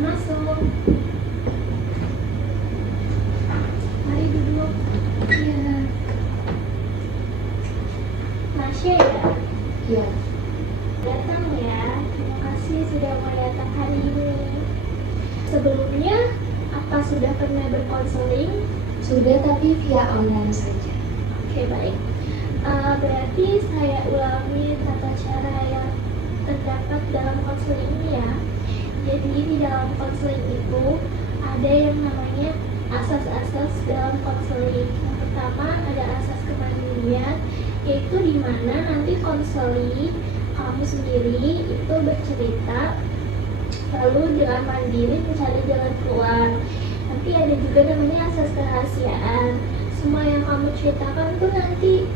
masuk. Mari duduk. Iya. Masya ya? Iya. Datang ya. Terima kasih sudah mau datang hari ini. Sebelumnya, apa sudah pernah berkonseling? Sudah, tapi via online saja. Oke, baik. Berarti saya ulangi tata cara yang terdapat dalam konseling ini ya. Jadi di dalam konseling itu ada yang namanya asas-asas dalam konseling. Yang pertama ada asas kemandirian, yaitu di mana nanti konseling kamu sendiri itu bercerita lalu dengan mandiri mencari jalan keluar. Nanti ada juga namanya asas kerahasiaan. Semua yang kamu ceritakan tuh nanti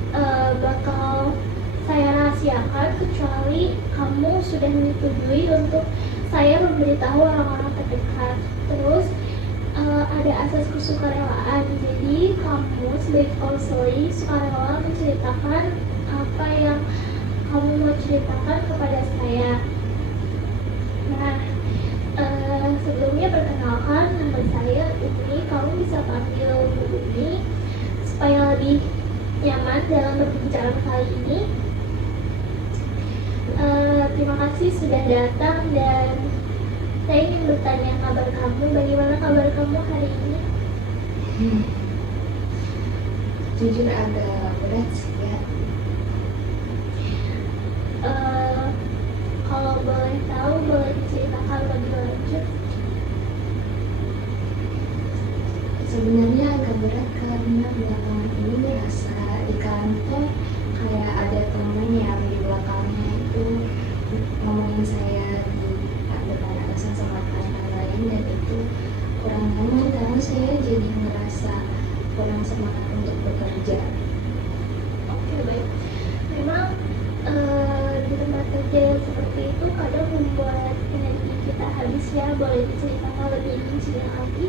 bakal saya rahasiakan kecuali kamu sudah menyetujui untuk saya memberitahu orang-orang terdekat. Terus ada asas kesukarelaan. Jadi kamu sebagai konseling sukarela menceritakan apa yang kamu mau ceritakan kepada saya. Nah, sebelumnya perkenalkan nama saya Umi. Kamu bisa panggil Bu Umi supaya lebih nyaman dalam berbicara kali ini. Terima kasih sudah datang dan saya ingin bertanya kabar kamu. Bagaimana kabar kamu hari ini? Jujur agak berat sih ya. Kalau boleh tahu, boleh diceritakan lebih lanjut. Sebenarnya agak berat karena belakangan ini merasa di kantor kayak ada temen yang di belakangnya itu ngomongin saya di depan atasan sama rekan lain, dan itu kurang nyaman karena saya jadi merasa kurang semangat untuk bekerja. Oke, baik. Memang di tempat kerja yang seperti itu kadang membuat energi kita habis ya. Boleh diceritakan lebih rincinya lagi?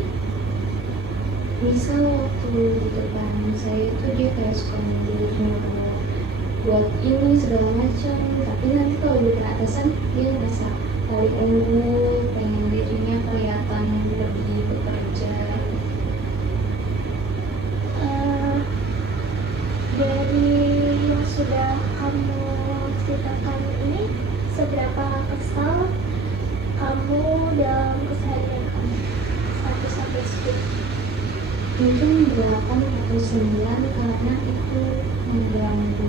Misal waktu di depan saya itu dia kayak suka nyuruh buat ini segala macam, tapi nanti kalau di atasan dia ngerasa paling unggul, pengen dirinya kelihatan lebih bekerja. Dari yang sudah kamu ceritakan ini, seberapa kesal kamu dalam keseharian kamu? 1 sampai 10. Mungkin 8 atau 9 karena itu mengganggu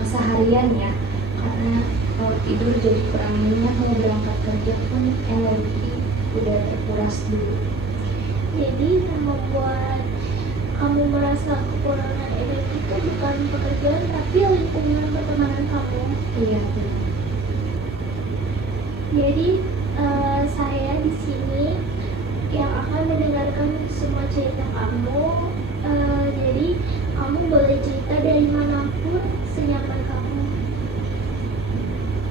keseharian ya, karena kalau tidur jadi kurang nyenyak, kalau berangkat kerja pun energi udah terkuras dulu. Jadi yang membuat kamu merasa kekurangan energi itu bukan pekerjaan tapi lingkungan pertemanan kamu. Iya. Jadi saya di sini yang akan mendengarkan semua cerita kamu. Jadi kamu boleh cerita dari manapun senyaman kamu.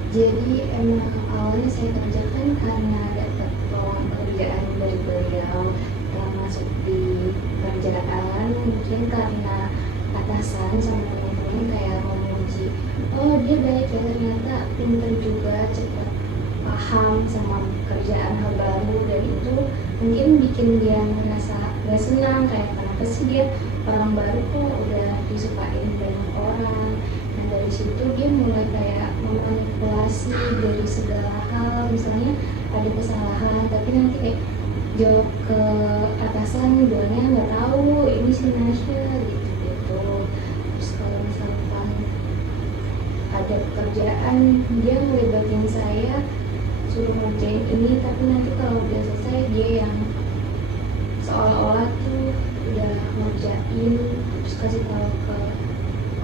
Jadi emang awalnya saya kerjakan karena dapat peluang pekerjaan dari beliau. Setelah masuk di kerjaan, mungkin karena atasan sama teman-teman kayak memuji, oh dia baik ya, ternyata pinter juga, cepat paham sama kerjaan hal baru, dan itu mungkin bikin dia merasa gak senang, kayak kenapa sih dia orang baru kok udah disukain banyak orang. Nah dari situ dia mulai kayak memanipulasi dari segala hal, misalnya ada kesalahan tapi nanti kayak jawab ke atasan bilangnya nggak tahu, ini si Nasya gitu. Terus kalau misalkan ada pekerjaan dia ngelibatin saya suruh ngerjain ini, tapi nanti kalau udah selesai dia yang seolah-olah tuh udah ngerjain, terus kasih tahu ke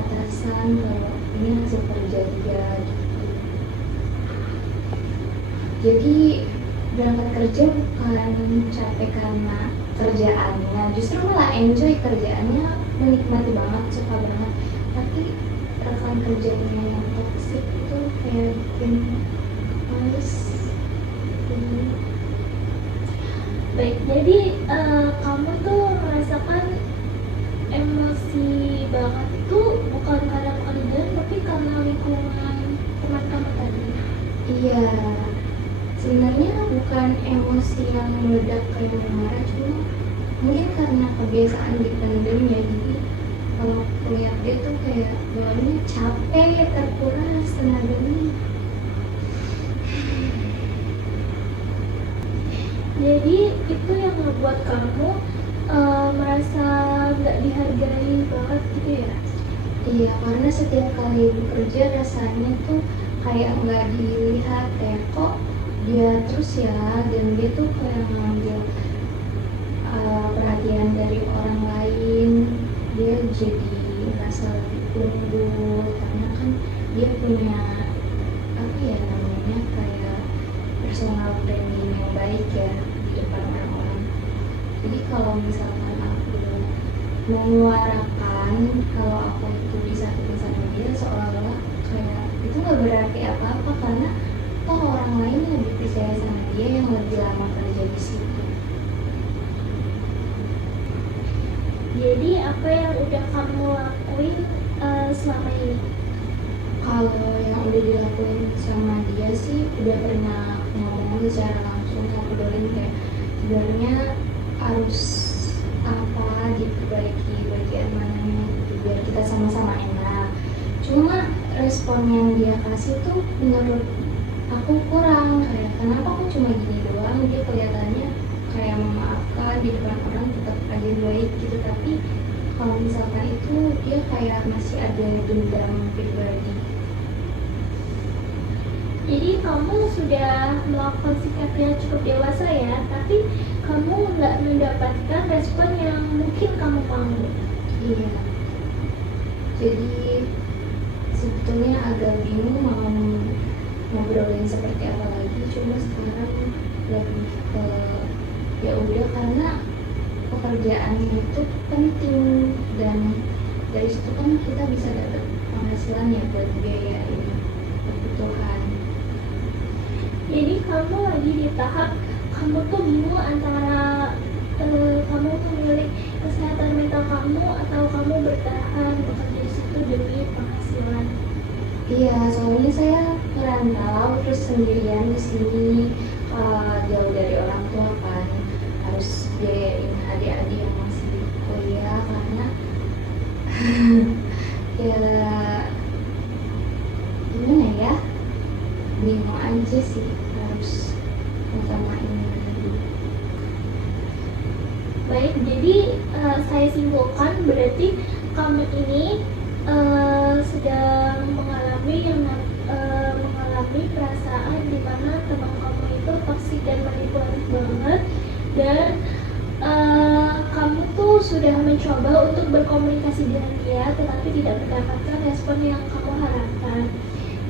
atasan kalau ini hasil kerja dia gitu. Jadi berangkat kerja bukan capek karena kerjaannya, justru malah enjoy kerjaannya, menikmati banget, suka banget. Tapi rekan kerjanya yang toksik itu kayak bikin males. Baik, jadi kamu tuh merasakan emosi banget itu bukan karena pekerjaan tapi karena lingkungan teman kamu tadi. Iya, sebenarnya bukan bukan emosi yang meledak kayak marah, cuma mungkin karena kebiasaan dipendem ya. Jadi kalau lihat dia tuh kayak bawaannya capek, terkuras tenaganya. Jadi itu yang membuat kamu merasa nggak dihargai banget gitu ya? Iya, karena setiap kali bekerja rasanya tuh kayak nggak dilihat, kayak kok dia terus ya, dan dia tuh kayak ngambil perhatian dari orang lain. Dia jadi merasa lebih unggul karena kan dia punya apa ya namanya, kayak personal branding yang baik ya di depan orang-orang. Jadi kalau misalkan aku mengeluarkan kalau aku itu disakitin sama dia, seolah-olah kayak itu nggak berarti apa-apa, karena toh orang lain lebih percaya sama dia yang lebih lama kerja di situ. Jadi apa yang udah kamu lakuin selama ini? Kalau yang udah dilakuin sama dia sih udah pernah ngomong secara langsung sama Dolin, kayak sebenarnya harus apa diperbaiki bagian mananya gitu, biar kita sama-sama enak. Cuma respon yang dia kasih tuh menurut aku kurang, kayak kenapa aku cuma gini doang, dia kelihatannya kayak memaafkan di depan orang, tetap aja baik gitu, tapi kalau misalkan itu dia kayak masih ada dendam pribadi. Jadi kamu sudah melakukan sikap yang cukup dewasa ya, tapi kamu nggak mendapatkan respon yang mungkin kamu mau. Iya, jadi sebetulnya agak bingung mau ngobrolin seperti apa lagi, cuma sekarang lebih ke ya udah, karena pekerjaan itu penting dan dari situ kan kita bisa dapat penghasilan ya buat biayain kebutuhan. Jadi kamu lagi di tahap kamu tuh bingung antara kamu memilih kesehatan mental kamu atau kamu bertahan bekerja di situ demi penghasilan. Iya, soalnya saya merantau terus sendirian di sini, jauh dari orang tua kan, harus biayain adik-adik yang masih kuliah karena ya gimana ya, bingung aja sih harus utamain lagi. Baik, jadi saya simpulkan berarti kamu ini sedang mengalami perasaan di mana teman kamu itu toksik dan manipulatif banget, dan kamu tuh sudah mencoba untuk berkomunikasi dengan dia tetapi tidak mendapatkan respon yang kamu harapkan.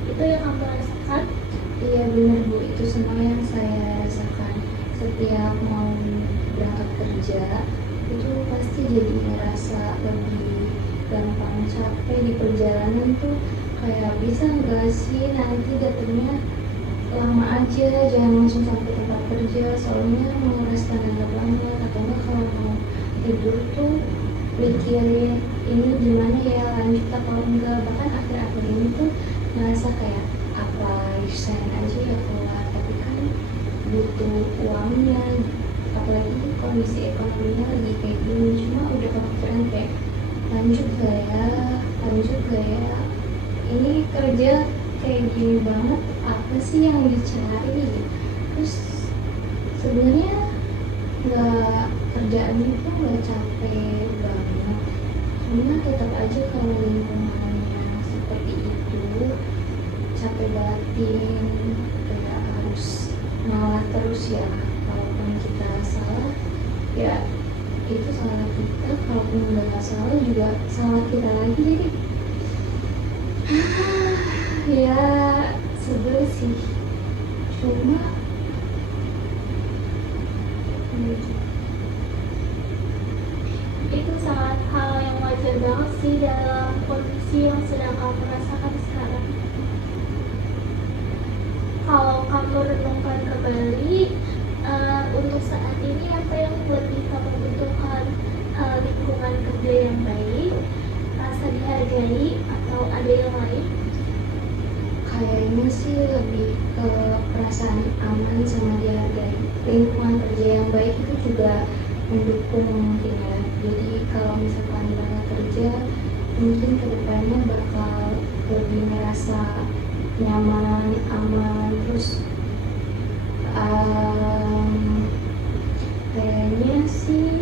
Itu yang kamu rasakan? Iya benar Bu, itu semua yang saya rasakan. Setiap mau berangkat kerja itu pasti jadi ngerasa lebih gampang capek di perjalanan tuh, kayak bisa nggak sih nanti datangnya lama aja, jangan langsung sampai tempat kerja, soalnya menguras tenaga banget. Atau enggak kalau mau tidur tuh mikirin ini gimana ya, lanjut atau enggak. Bahkan akhir-akhir ini tuh ngerasa kayak apa resign aja ya keluar, tapi kan butuh uangnya, apalagi kondisi ekonominya lagi kayak gini. Cuma udah kepikiran kayak lanjut gak ya, ini kerja kayak gini banget, apa sih yang dicari. Terus sebenarnya kerjaan itu nggak capek banget, cuma tetap aja kalau lingkungannya seperti itu capek batin, kayak harus ngalah terus ya. Kalaupun kita salah ya itu salah kita, kalaupun nggak salah juga salah kita lagi. Jadi ya sebel sih, cuma Itu sangat hal yang wajar banget sih dalam kondisi yang sedang kamu rasakan sekarang. Kalau kamu renungkan kembali, untuk saat ini apa yang lebih kamu butuhkan? Lingkungan kerja yang baik, rasa dihargai, atau ada yang lain? kayaknya sih lebih ke perasaan aman sama dihargai. juga mendukung mungkin ya. Jadi kalau misalkan berangkat kerja mungkin kedepannya bakal lebih merasa nyaman, aman, terus kayaknya sih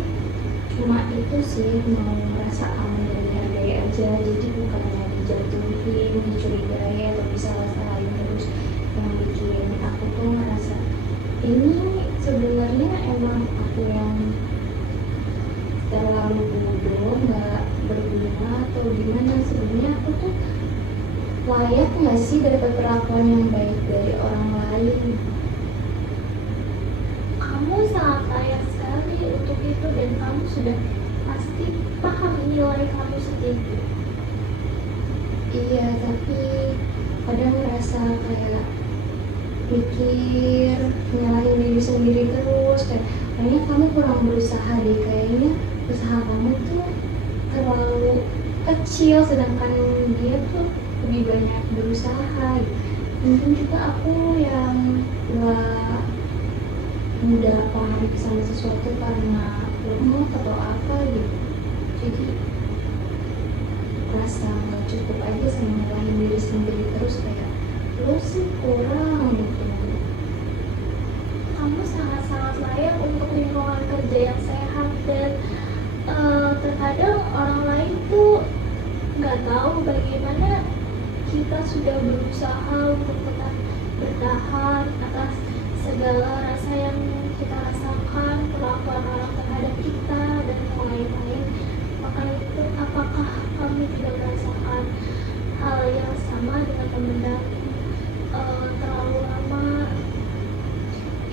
cuma itu sih, mau merasa aman dan dihargai aja, jadi bukannya dijatuhin, dicurigai atau disalah-salahin terus yang bikin aku tuh ngerasa ini sebenarnya emang aku yang terlalu bodoh, nggak berguna atau gimana. Sebenarnya aku tuh layak nggak sih dapat perlakuan yang baik dari orang lain? Kamu sangat layak sekali untuk itu dan kamu sudah pasti paham nilai kamu sendiri. Iya, tapi kadang ngerasa kayak mikir, nyalahin diri sendiri terus, kayak kayaknya kamu kurang berusaha deh, kayaknya usaha kamu tuh terlalu kecil sedangkan dia tuh lebih banyak berusaha gitu. Mungkin juga aku yang gak mudah paham sama sesuatu karena lemah atau apa gitu, jadi rasa nggak cukup aja sama nyalahin diri sendiri terus, kayak lo sih kurang gitu. Kamu sangat-sangat layak untuk lingkungan kerja yang sehat dan terkadang orang lain tuh nggak tahu bagaimana kita sudah berusaha untuk tetap bertahan atas segala rasa yang kita rasakan, perlakuan orang terhadap kita dan yang lain-lain. Maka itu, apakah kamu juga merasakan hal yang sama dengan teman-teman terlalu lama?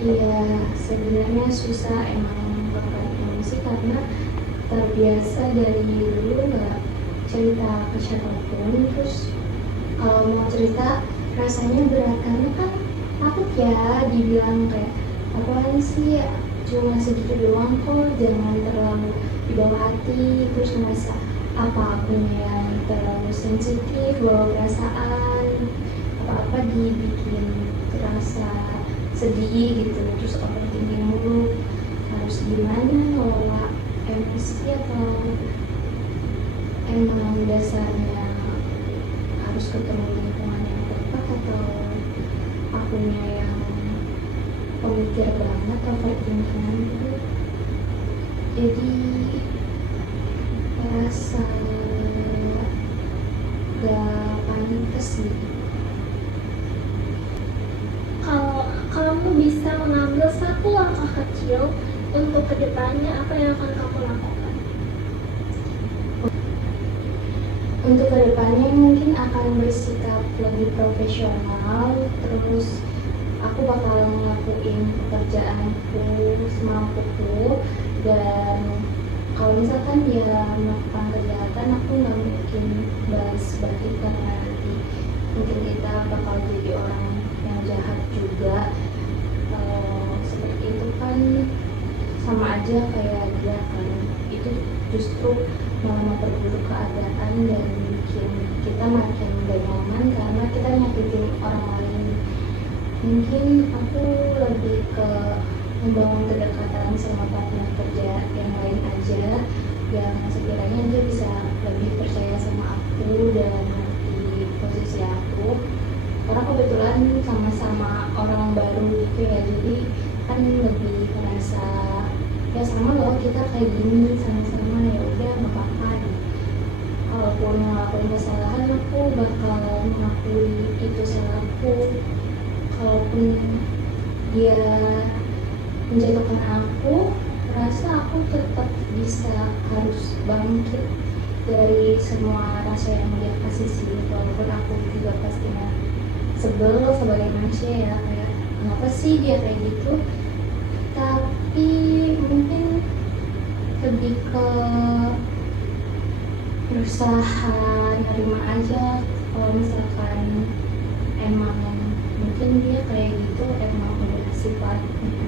Iya, sebenarnya susah emang bakal emosi karena terbiasa dari dulu nggak cerita ke siapapun, terus kalau mau cerita rasanya berat karena kan takut ya dibilang kayak apaan sih, cuma segitu doang kok, jangan terlalu dibawa hati, terus merasa apa akunya yang terlalu sensitif bawa perasaan, apa-apa dibikin terasa sedih gitu, terus overthinking mulu, harus gimana ngelola emosi atau emang dasarnya harus ketemu lingkungan yang tepat atau akunya yang pemikir banget overthinking gitu. Jadi merasa gak pantas gitu. Kalau kamu bisa mengambil satu langkah kecil untuk kedepannya, apa yang akan kamu lakukan? Untuk kedepannya mungkin akan bersikap lebih profesional, terus aku bakal ngelakuin pekerjaanku semampuku, dan kalau misalkan dia melakukan kejahatan aku nggak mungkin balas balik karena nanti mungkin kita bakal jadi orang yang jahat juga. Seperti itu kan sama aja kayak dia kan, itu justru malah memperburuk keadaan dan bikin kita makin gak nyaman karena kita nyakitin orang lain. Mungkin aku lebih ke membangun kedekatan sama partner kerja yang lain aja, yang sekiranya dia bisa lebih percaya sama aku dan ngerti posisi aku, karena kebetulan sama-sama orang baru gitu ya, jadi kan lebih merasa ya sama loh kita kayak gini sama-sama, ya udah nggak apa-apa gitu. Kalaupun ngelakuin kesalahan aku bakal mengakui itu salahku, kalaupun dia menjatuhkan aku, rasa aku tetap bisa harus bangkit dari semua rasa yang dia kasih sih, walaupun aku juga pastinya sebel sebagai manusia ya, kayak kenapa sih dia kayak gitu, tapi mungkin lebih ke berusaha nerima aja kalau misalkan emang mungkin dia kayak gitu, emang udah sifatnya.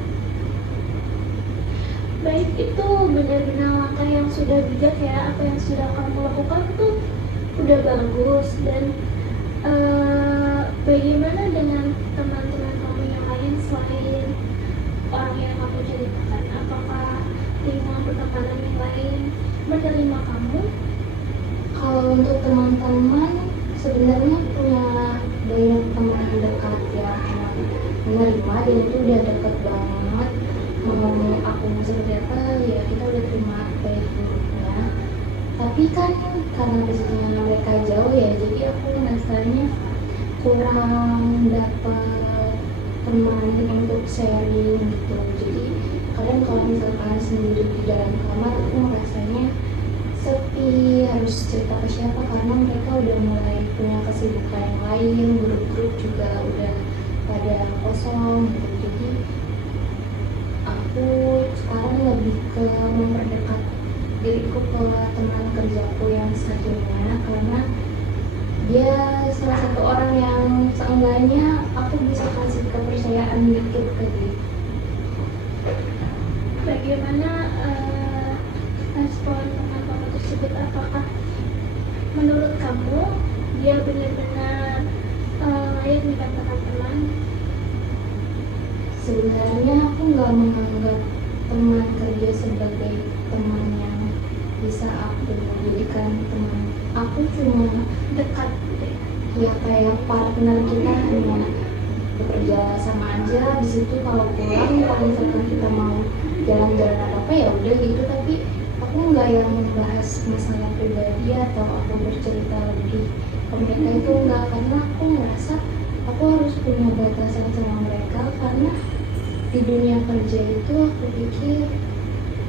Baik, itu benar-benar langkah yang sudah bijak ya. Apa yang sudah kamu lakukan itu udah bagus. Dan bagaimana dengan teman-teman kamu yang lain selain orang yang kamu ceritakan? Apakah menerima kamu? Kalau untuk teman-teman sebenarnya punya banyak teman dekat yang emang menerima dan itu udah deket banget. Mau aku seperti apa ya kita udah terima baik buruknya. Tapi kan karena posisinya mereka jauh ya, jadi aku rasanya kurang dapat teman untuk sharing gitu. Jadi kadang kalau misalkan sendiri di dalam kamar aku rasanya sepi, harus cerita ke siapa karena mereka udah mulai punya kesibukan yang lain, grup-grup juga udah pada kosong gitu. Jadi aku sekarang lebih ke memperdekat diriku ke teman kerjaku yang satunya karena dia salah satu orang yang seenggaknya aku bisa kasih kepercayaan dikit ke dia. Bagaimana respon teman kamu tersebut? Apakah menurut kamu dia benar-benar layak dikatakan teman? Sebenarnya aku nggak menganggap teman kerja sebagai teman yang bisa aku jadikan teman. Aku cuma Dekat gitu ya? ya kayak partner kita hanya bekerja sama aja. Di situ kalau pulang kalau misalkan kita mau jalan-jalan apa ya udah gitu, tapi aku nggak yang membahas masalah pribadi atau aku bercerita lebih ke mereka itu enggak, karena aku merasa aku harus punya batasan sama mereka karena di dunia kerja itu aku pikir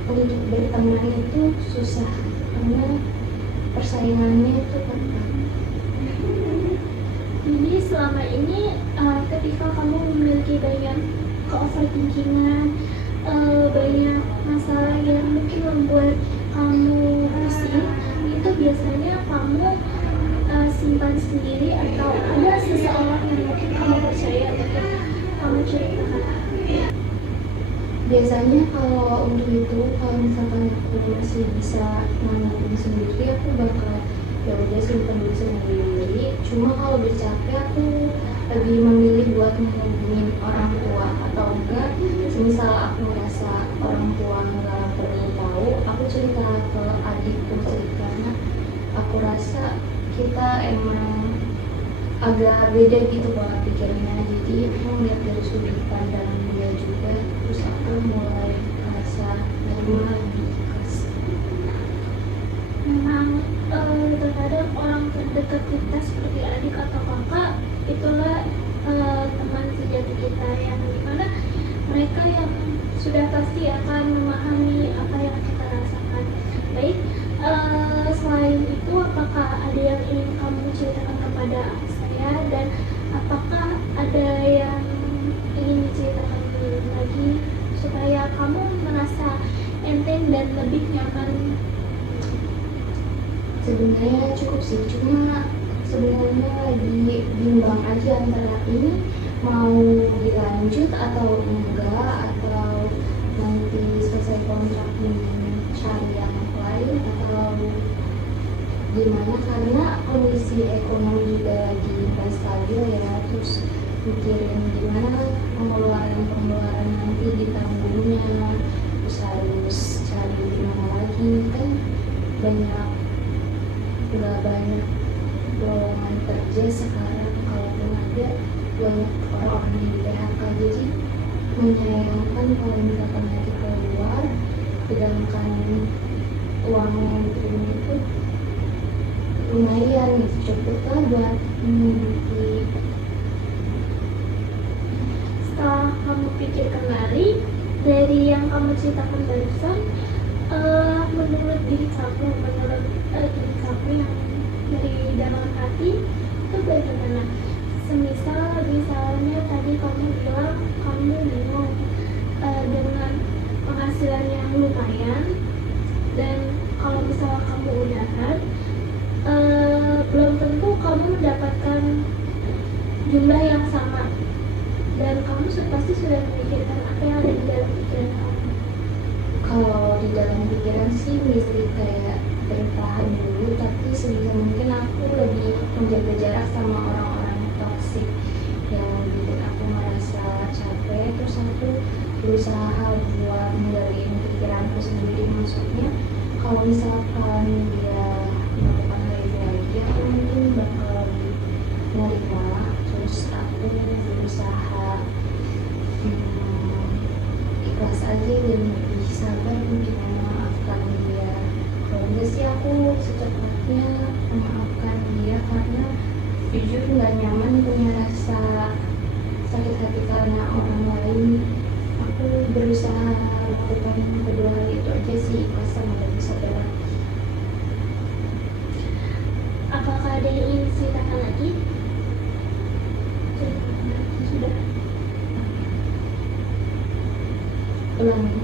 untuk berteman itu susah karena persaingannya itu ketat. Jadi selama ini ketika kamu memiliki banyak ke-overthinkingan, banyak masalah yang mungkin membuat kamu pusing, itu biasanya kamu simpan sendiri atau ada seseorang yang mungkin kamu percaya untuk kamu ceritakan? Biasanya kalau untuk itu kalau misalkan aku masih bisa nanganin sendiri aku bakal ya udah simpen dulu sendiri. Cuma kalau udah capek aku lebih memilih buat menghubungin orang tua atau enggak semisal aku merasa orang tua nggak perlu tahu aku cerita ke adikku karena aku rasa kita emang agak beda gitu pola pikirnya, jadi aku ngeliat dari sudut pandang dia juga terus aku mulai merasa nerima lebih ikhlas. Memang terkadang orang terdekat kita seperti adik atau kakak itulah teman sejati kita, yang dimana mereka yang sudah pasti akan memahami apa yang kita rasakan. Baik, selain itu apakah ada yang ingin kamu ceritakan kepada saya, dan apakah ada yang ingin diceritakan lagi supaya kamu merasa enteng dan lebih nyaman? Sebenarnya cukup sih, cuma sebenarnya lagi bimbang aja antara ini mau dilanjut atau enggak, atau nanti selesai kontrak cari yang lain atau gimana, karena kondisi ekonomi juga lagi nggak stabil ya, terus mikirin gimana pengeluaran nanti ditanggungnya, terus harus cari gimana lagi, kan nggak banyak lowongan kerja sekarang, kalaupun ada banyak orang-orang yang di PHK, jadi menyayangkan kalau misalkan nanti keluar sedangkan uang yang diterima itu lumayan gitu, cukup lah buat menghidupi. Setelah kamu pikir kembali dari yang kamu ceritakan barusan, menurut diri kamu yang dari dalam hati itu bagaimana? Misalnya tadi kamu bilang kamu bingung dengan penghasilan yang lumayan, dan kalau misalnya kamu udahan belum tentu kamu mendapatkan jumlah yang sama, dan kamu pasti sudah memikirkan apa yang ada di dalam pikiran kamu. Kalau di dalam pikiran sih mesti kayak bertahan dulu, tapi sebisa mungkin aku lebih menjaga jarak sama orang-orang toksik yang bikin aku merasa capek. Terus aku berusaha buat mengendalikan pikiranku sendiri, maksudnya kalau misalkan dia melakukan hal itu lagi, aku mungkin bakal lebih menerima, terus aku berusaha ikhlas aja dan lebih sabar mungkin memaafkan dia. Kalau enggak sih aku secepatnya memaafkan dia, karena jujur nggak nyaman punya rasa sakit hati karena orang lain. Aku berusaha melakukan kedua hal itu aja sih, ikhlas sama lebih sabar. Apakah ada yang ingin diceritakan lagi? Sudah. Ulangi.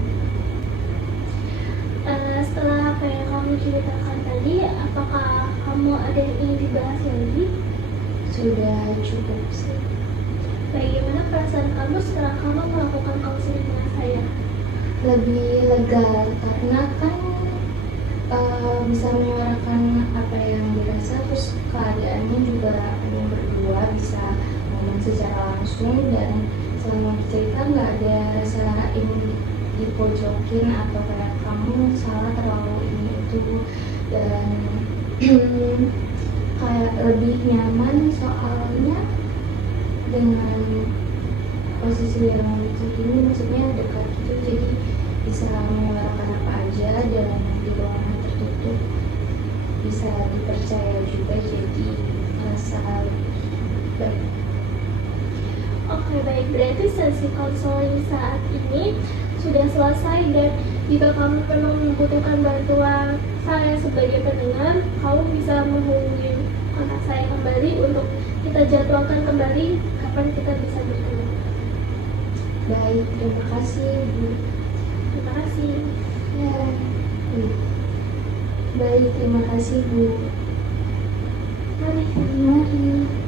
Setelah apa yang kamu ceritakan tadi, apakah kamu ada yang ingin dibahas lagi? Sudah cukup sih. Bagaimana perasaan kamu setelah kamu melakukan konseling dengan saya? Lebih lega karena kan bisa menyuarakan apa yang dirasa, terus keadaannya juga hanya berdua, bisa ngomong secara langsung, dan selama bercerita nggak ada rasa ingin dipojokin atau kayak kamu salah terlalu ini itu, dan kayak lebih nyaman soalnya dengan posisi yang begini, maksudnya dekat gitu, jadi bisa menyuarakan apa aja dan di ruangan tertutup bisa dipercaya juga, jadi rasa baik. Oke, baik. Berarti sesi konseling saat ini sudah selesai, dan jika kamu perlu membutuhkan bantuan saya sebagai pendengar, kamu bisa menghubungi kontak saya kembali untuk kita jadwalkan kembali kapan kita bisa bertemu. Baik, terima kasih Bu. Terima kasih. Ya. Baik, terima kasih Bu. Mari. Mari.